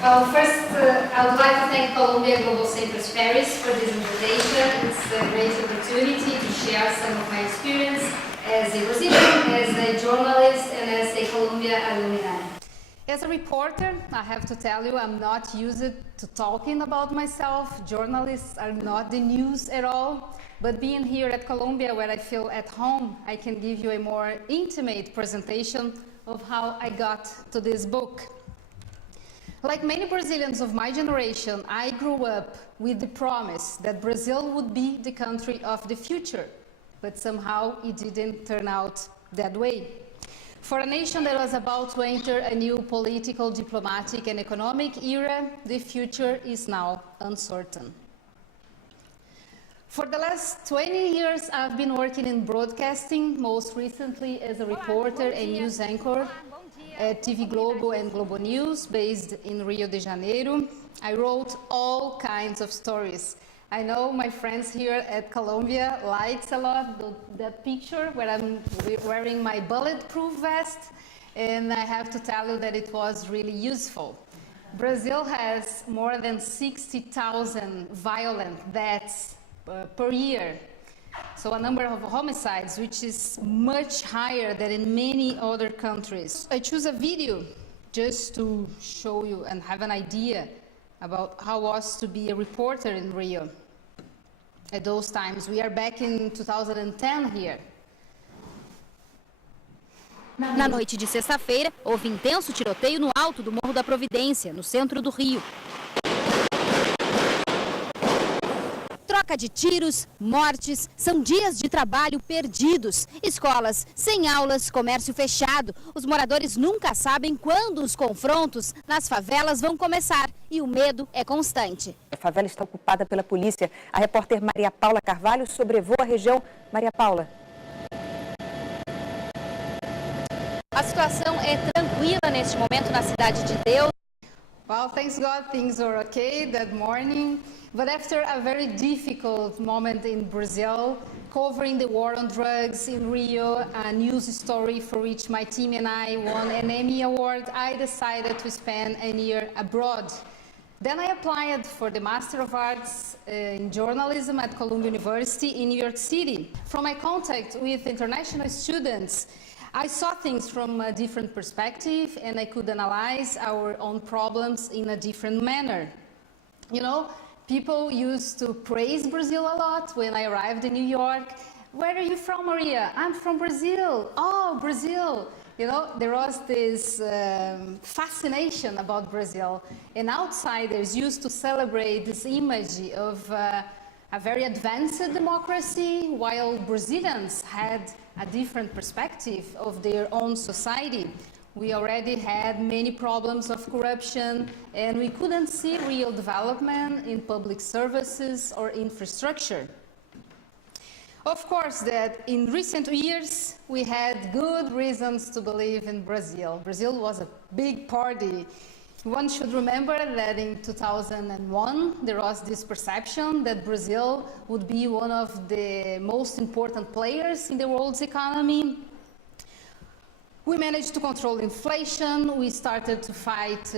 Well, first, I would like to thank Columbia Global Centers Paris for this invitation. It's a great opportunity to share some of my experience as a Brazilian, as a journalist, and as a Columbia alumni. As a reporter, I have to tell you, I'm not used to talking about myself. Journalists are not the news at all. But being here at Columbia, where I feel at home, I can give you a more intimate presentation of how I got to this book. Like many Brazilians of my generation, I grew up with the promise that Brazil would be the country of the future, but somehow it didn't turn out that way. For a nation that was about to enter a new political, diplomatic, and economic era, the future is now uncertain. For the last 20 years, I've been working in broadcasting, most recently as a reporter and news anchor at TV Globo and Globo News, based in Rio de Janeiro. I wrote all kinds of stories. I know my friends here at Columbia likes a lot that picture where I'm wearing my bulletproof vest, and I have to tell you that it was really useful. Brazil has more than 60,000 violent deaths per year. So a number of homicides, which is much higher than in many other countries. I choose a video just to show you and have an idea about how it was to be a reporter in Rio at those times. We are back in 2010 here. Na noite de sexta-feira, houve intenso tiroteio no alto do Morro da Providência, no centro do Rio. Troca de tiros, mortes, são dias de trabalho perdidos. Escolas sem aulas, comércio fechado. Os moradores nunca sabem quando os confrontos nas favelas vão começar e o medo é constante. A favela está ocupada pela polícia. A repórter Maria Paula Carvalho sobrevoa a região. Maria Paula. A situação é tranquila neste momento na Cidade de Deus. Well, thanks God, things are okay that morning. But after a very difficult moment in Brazil, covering the war on drugs in Rio, a news story for which my team and I won an Emmy Award, I decided to spend a year abroad. Then I applied for the Master of Arts in Journalism at Columbia University in New York City. From my contact with international students, I saw things from a different perspective, and I could analyze our own problems in a different manner. You know, people used to praise Brazil a lot when I arrived in New York. Where are you from, Maria? I'm from Brazil. Oh, Brazil. You know, there was this fascination about Brazil, and outsiders used to celebrate this image of a very advanced democracy, while Brazilians had a different perspective of their own society. We already had many problems of corruption, and we couldn't see real development in public services or infrastructure. Of course, that in recent years, we had good reasons to believe in Brazil. Brazil was a big party. One should remember that in 2001, there was this perception that Brazil would be one of the most important players in the world's economy. We managed to control inflation. We started to fight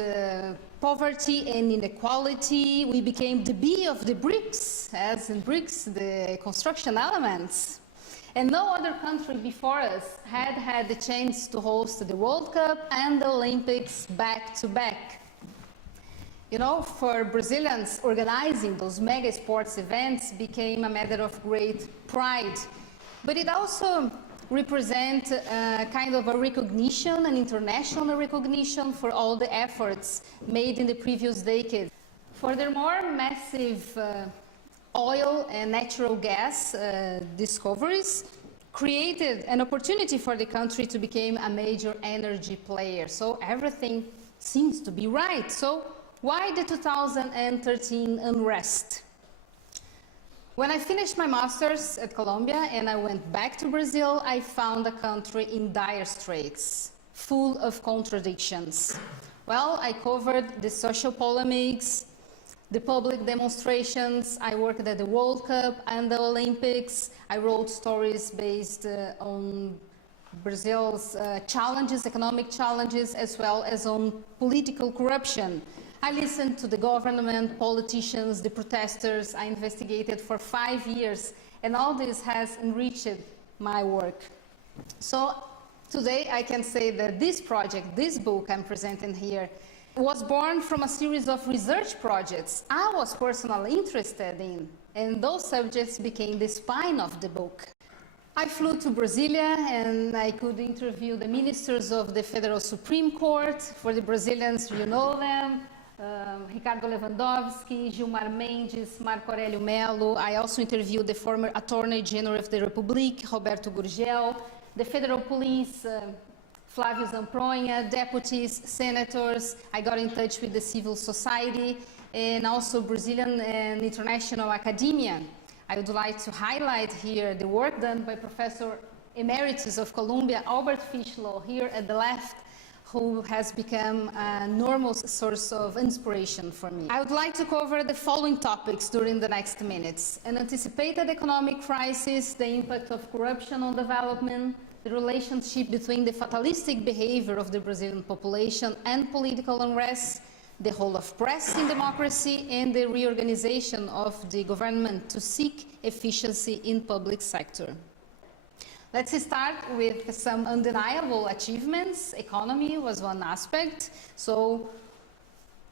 poverty and inequality. We became the B of the BRICS, as in BRICS, the construction elements. And no other country before us had the chance to host the World Cup and the Olympics back to back. You know, for Brazilians, organizing those mega sports events became a matter of great pride. But it also represents kind of a recognition, an international recognition for all the efforts made in the previous decade. Furthermore, massive oil and natural gas discoveries created an opportunity for the country to become a major energy player. So everything seems to be right. So why the 2013 unrest? When I finished my master's at Columbia and I went back to Brazil, I found a country in dire straits, full of contradictions. Well, I covered the social polemics, the public demonstrations. I worked at the World Cup and the Olympics. I wrote stories based on Brazil's challenges, economic challenges, as well as on political corruption. I listened to the government, politicians, the protesters. I investigated for 5 years, and all this has enriched my work. So today I can say that this project, this book I'm presenting here, was born from a series of research projects I was personally interested in, and those subjects became the spine of the book. I flew to Brasilia and I could interview the ministers of the Federal Supreme Court. For the Brazilians, you know them. Ricardo Lewandowski, Gilmar Mendes, Marco Aurélio Melo. I also interviewed the former Attorney General of the Republic, Roberto Gurgel, the Federal Police, Flávio Zampronha, deputies, senators. I got in touch with the civil society and also Brazilian and international academia. I would like to highlight here the work done by Professor Emeritus of Columbia, Albert Fischlow, here at the left, who has become an enormous source of inspiration for me. I would like to cover the following topics during the next minutes: an anticipated economic crisis, the impact of corruption on development, the relationship between the fatalistic behavior of the Brazilian population and political unrest, the role of press in democracy, and the reorganization of the government to seek efficiency in public sector. Let's start with some undeniable achievements. Economy was one aspect. So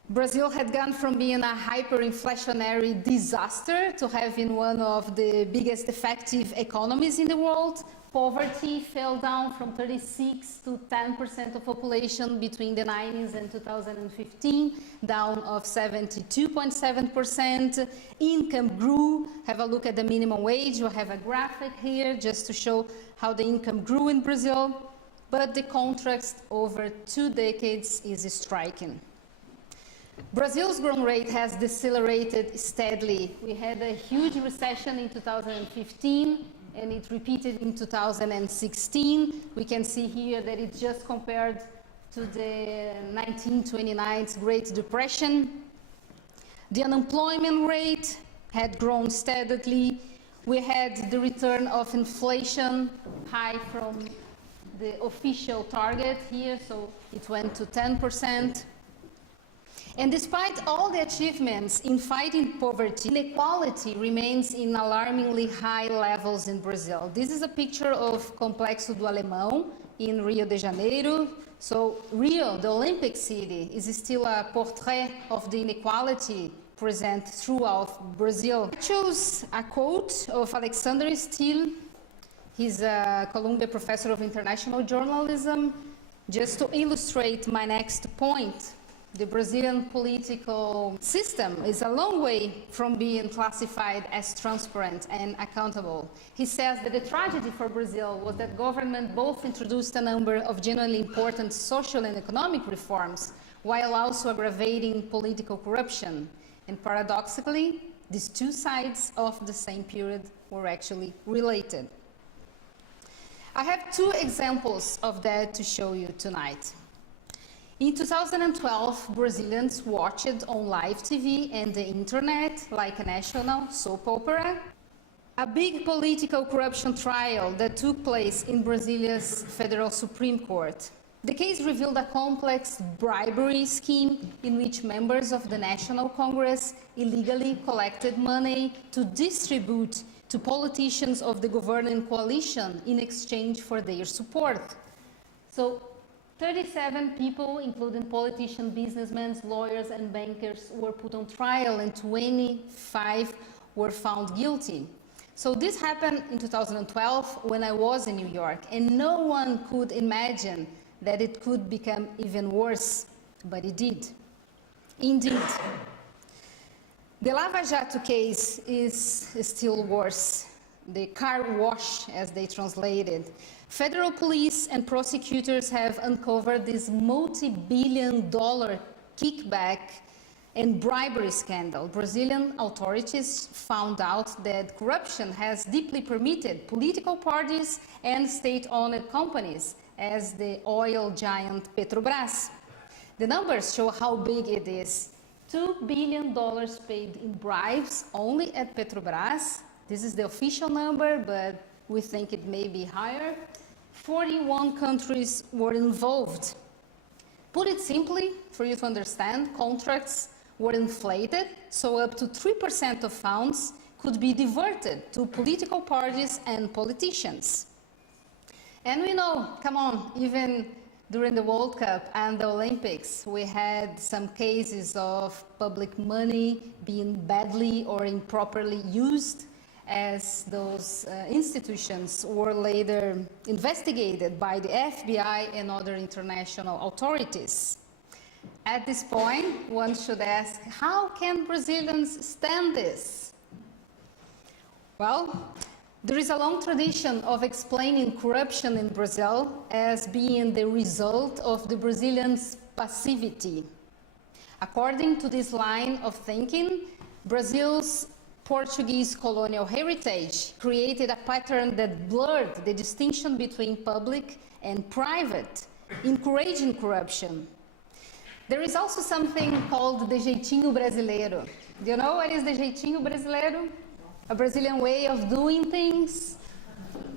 Brazil had gone from being a hyperinflationary disaster to having one of the biggest effective economies in the world. Poverty fell down from 36 to 10% of population between the 90s and 2015, down of 72.7%. Income grew. Have a look at the minimum wage. We have a graphic here just to show how the income grew in Brazil. But the contrast over 2 decades is striking. Brazil's growth rate has decelerated steadily. We had a huge recession in 2015, and it repeated in 2016. We can see here that it just compared to the 1929's Great Depression. The unemployment rate had grown steadily. We had the return of inflation high from the official target here, so it went to 10%. And despite all the achievements in fighting poverty, inequality remains in alarmingly high levels in Brazil. This is a picture of Complexo do Alemão in Rio de Janeiro. So Rio, the Olympic city, is still a portrait of the inequality present throughout Brazil. I chose a quote of Alexander Steele. He's a Columbia professor of international journalism, just to illustrate my next point. The Brazilian political system is a long way from being classified as transparent and accountable. He says that the tragedy for Brazil was that government both introduced a number of genuinely important social and economic reforms, while also aggravating political corruption. And paradoxically, these two sides of the same period were actually related. I have 2 examples of that to show you tonight. In 2012, Brazilians watched on live TV and the internet like a national soap opera, a big political corruption trial that took place in Brazilia's Federal Supreme Court. The case revealed a complex bribery scheme in which members of the National Congress illegally collected money to distribute to politicians of the governing coalition in exchange for their support. So 37 people, including politicians, businessmen, lawyers, and bankers, were put on trial, and 25 were found guilty. So this happened in 2012 when I was in New York, and no one could imagine that it could become even worse, but it did. Indeed. The Lava Jato case is still worse. The car wash, as they translated. Federal police and prosecutors have uncovered this multi-billion-dollar kickback and bribery scandal. Brazilian authorities found out that corruption has deeply permeated political parties and state-owned companies, as the oil giant Petrobras. The numbers show how big it is. $2 billion paid in bribes only at Petrobras. This is the official number, but we think it may be higher. 41 countries were involved. Put it simply, for you to understand, contracts were inflated, so up to 3% of funds could be diverted to political parties and politicians. And we know, come on, even during the World Cup and the Olympics, we had some cases of public money being badly or improperly used, as those institutions were later investigated by the FBI and other international authorities. At this point, one should ask, how can Brazilians stand this? Well, there is a long tradition of explaining corruption in Brazil as being the result of the Brazilians' passivity. According to this line of thinking, Brazil's Portuguese colonial heritage created a pattern that blurred the distinction between public and private, encouraging corruption. There is also something called de jeitinho brasileiro. Do you know what is de jeitinho brasileiro? A Brazilian way of doing things,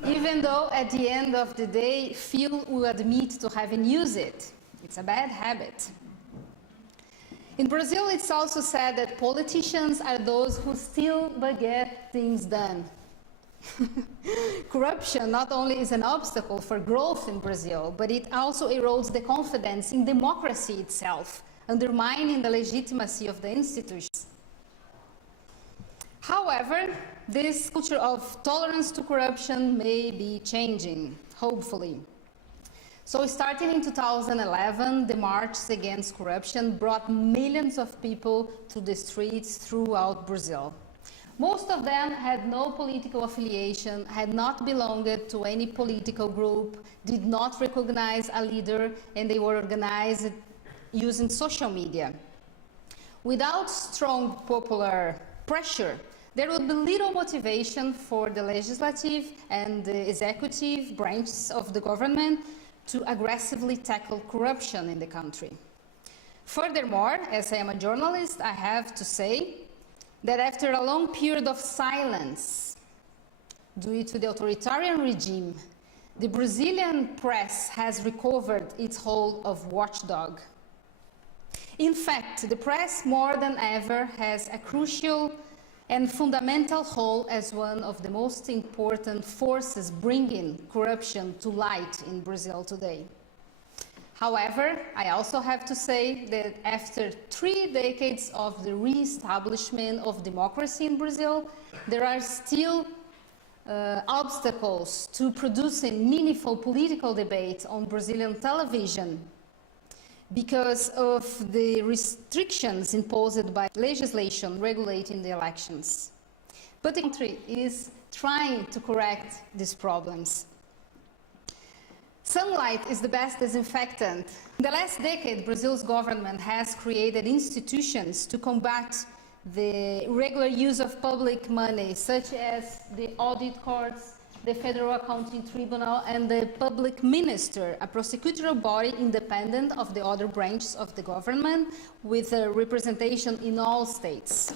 even though at the end of the day, few will admit to having used it. It's a bad habit. In Brazil, it's also said that politicians are those who steal but get things done. Corruption not only is an obstacle for growth in Brazil, but it also erodes the confidence in democracy itself, undermining the legitimacy of the institutions. However, this culture of tolerance to corruption may be changing, hopefully. So starting in 2011, the marches against corruption brought millions of people to the streets throughout Brazil. Most of them had no political affiliation, had not belonged to any political group, did not recognize a leader, and they were organized using social media. Without strong popular pressure, there would be little motivation for the legislative and the executive branches of the government to aggressively tackle corruption in the country. Furthermore, as I am a journalist, I have to say that after a long period of silence due to the authoritarian regime, the Brazilian press has recovered its role of watchdog. In fact, the press more than ever has a crucial and fundamental role as one of the most important forces bringing corruption to light in Brazil today. However, I also have to say that after 3 decades of the re-establishment of democracy in Brazil, there are still obstacles to producing meaningful political debate on Brazilian television because of the restrictions imposed by legislation regulating the elections. But the country is trying to correct these problems. Sunlight is the best disinfectant. In the last decade, Brazil's government has created institutions to combat the irregular use of public money, such as the audit courts, the Federal Accounting Tribunal, and the Public Minister, a prosecutorial body independent of the other branches of the government, with a representation in all states.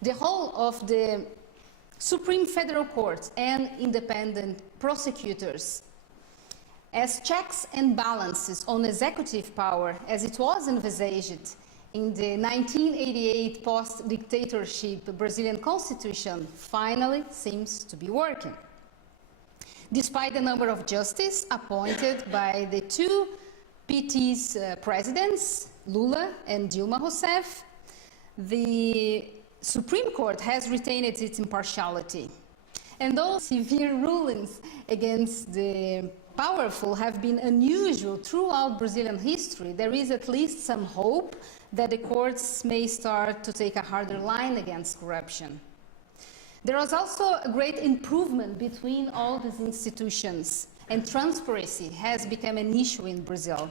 The whole of the Supreme Federal Court and independent prosecutors as checks and balances on executive power, as it was envisaged in the 1988 post-dictatorship Brazilian constitution, finally seems to be working. Despite the number of justices appointed by the 2 PT's presidents, Lula and Dilma Rousseff, the Supreme Court has retained its impartiality. And those severe rulings against the powerful have been unusual throughout Brazilian history. There is at least some hope that the courts may start to take a harder line against corruption. There was also a great improvement between all these institutions, and transparency has become an issue in Brazil.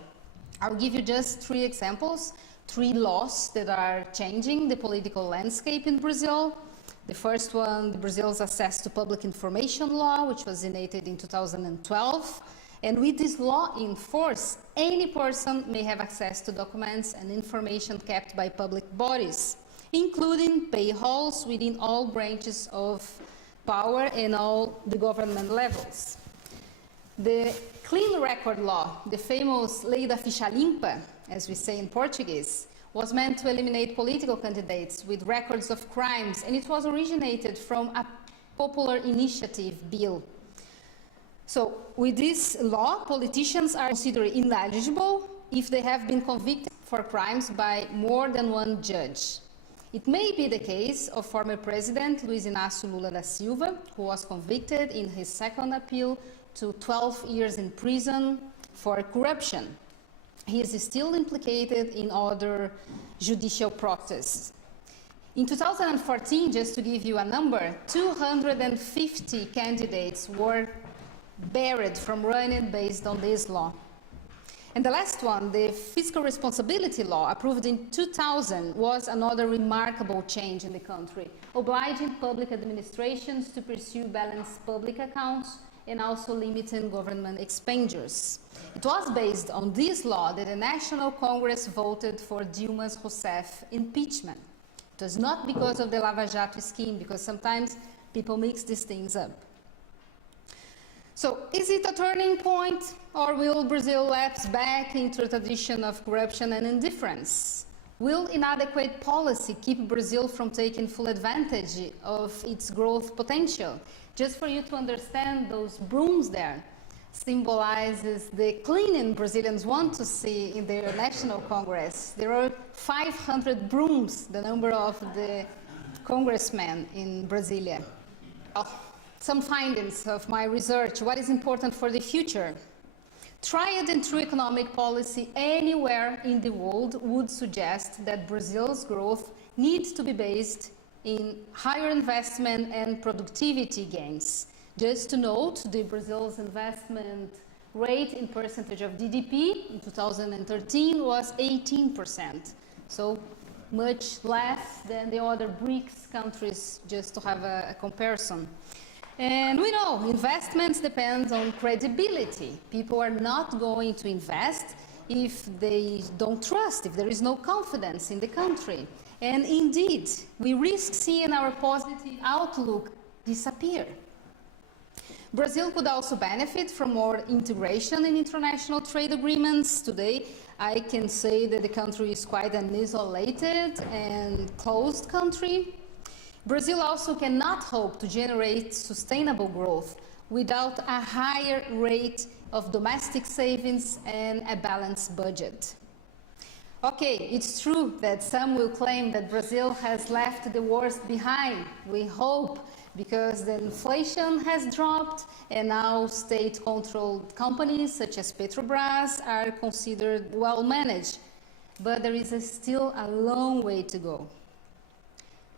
I'll give you just 3 examples, 3 laws that are changing the political landscape in Brazil. The first one, Brazil's Access to Public Information Law, which was enacted in 2012. And with this law in force, any person may have access to documents and information kept by public bodies, including payrolls within all branches of power and all the government levels. The Clean Record Law, the famous Lei da Ficha Limpa, as we say in Portuguese, was meant to eliminate political candidates with records of crimes, and it was originated from a popular initiative bill. So with this law, politicians are considered ineligible if they have been convicted for crimes by more than one judge. It may be the case of former President Luiz Inácio Lula da Silva, who was convicted in his second appeal to 12 years in prison for corruption. He is still implicated in other judicial processes. In 2014, just to give you a number, 250 candidates were barred from running based on this law. And the last one, the Fiscal Responsibility Law, approved in 2000, was another remarkable change in the country, obliging public administrations to pursue balanced public accounts and also limiting government expenditures. It was based on this law that the National Congress voted for Dilma Rousseff impeachment. It was not because of the Lava Jato scheme, because sometimes people mix these things up. So, is it a turning point, or will Brazil lapse back into a tradition of corruption and indifference? Will inadequate policy keep Brazil from taking full advantage of its growth potential? Just for you to understand, those brooms there symbolizes the cleaning Brazilians want to see in their National Congress. There are 500 brooms, the number of the congressmen in Brasilia. Some findings of my research. What is important for the future? Tried and true economic policy anywhere in the world would suggest that Brazil's growth needs to be based in higher investment and productivity gains. Just to note, Brazil's investment rate in percentage of GDP in 2013 was 18%. So much less than the other BRICS countries, just to have a comparison. And we know investments depend on credibility. People are not going to invest if they don't trust, if there is no confidence in the country. And indeed, we risk seeing our positive outlook disappear. Brazil could also benefit from more integration in international trade agreements. Today, I can say that the country is quite an isolated and closed country. Brazil also cannot hope to generate sustainable growth without a higher rate of domestic savings and a balanced budget. Okay, it's true that some will claim that Brazil has left the worst behind. We hope, because the inflation has dropped and now state-controlled companies such as Petrobras are considered well managed. But there is still a long way to go.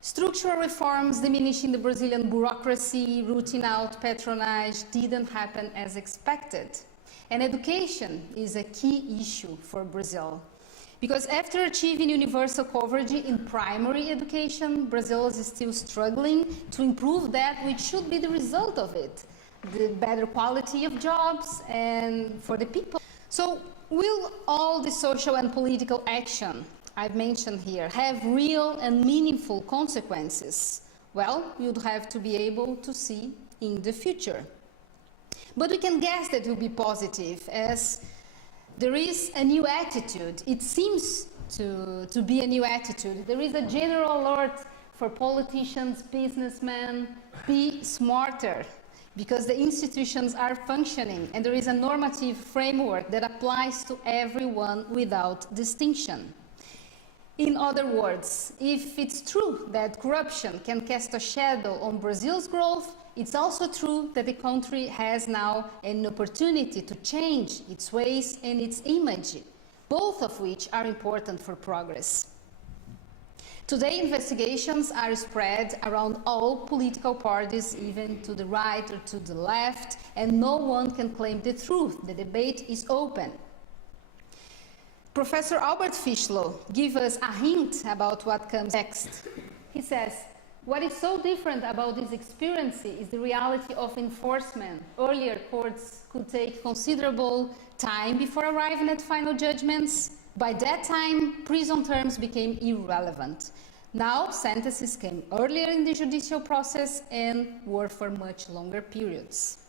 Structural reforms diminishing the Brazilian bureaucracy, rooting out patronage didn't happen as expected. And education is a key issue for Brazil. Because after achieving universal coverage in primary education, Brazil is still struggling to improve that which should be the result of it, the better quality of jobs and for the people. So will all the social and political action I've mentioned here have real and meaningful consequences? Well, you'd have to be able to see in the future. But we can guess that it will be positive, as there is a new attitude. It seems to be a new attitude. There is a general alert for politicians, businessmen, be smarter, because the institutions are functioning and there is a normative framework that applies to everyone without distinction. In other words, if it's true that corruption can cast a shadow on Brazil's growth, it's also true that the country has now an opportunity to change its ways and its image, both of which are important for progress. Today, investigations are spread around all political parties, even to the right or to the left, and no one can claim the truth. The debate is open. Professor Albert Fischlow gives us a hint about what comes next. He says, what is so different about this experience is the reality of enforcement. Earlier, courts could take considerable time before arriving at final judgments. By that time, prison terms became irrelevant. Now, sentences came earlier in the judicial process and were for much longer periods.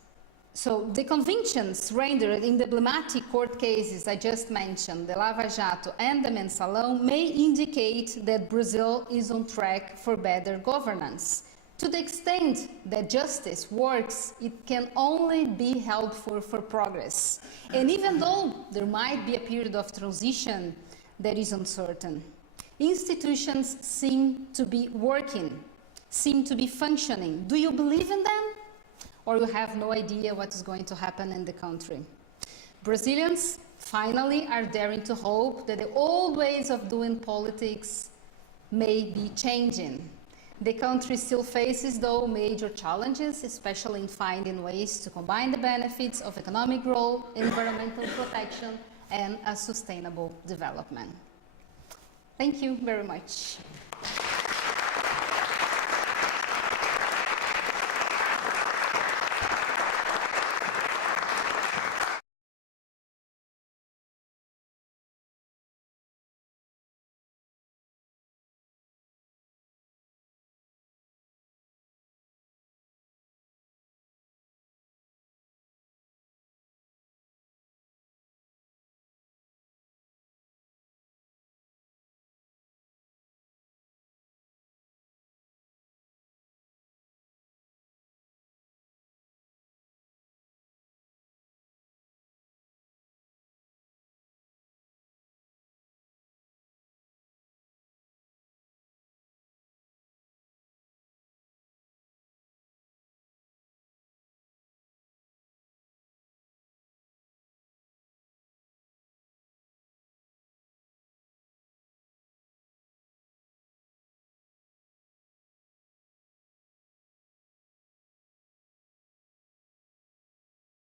So the convictions rendered in the emblematic court cases I just mentioned, the Lava Jato and the Mensalão, may indicate that Brazil is on track for better governance. To the extent that justice works, it can only be helpful for progress. And even though there might be a period of transition that is uncertain, institutions seem to be working, seem to be functioning. Do you believe in them? Or you have no idea what is going to happen in the country? Brazilians finally are daring to hope that the old ways of doing politics may be changing. The country still faces, though, major challenges, especially in finding ways to combine the benefits of economic growth, environmental protection, and a sustainable development. Thank you very much.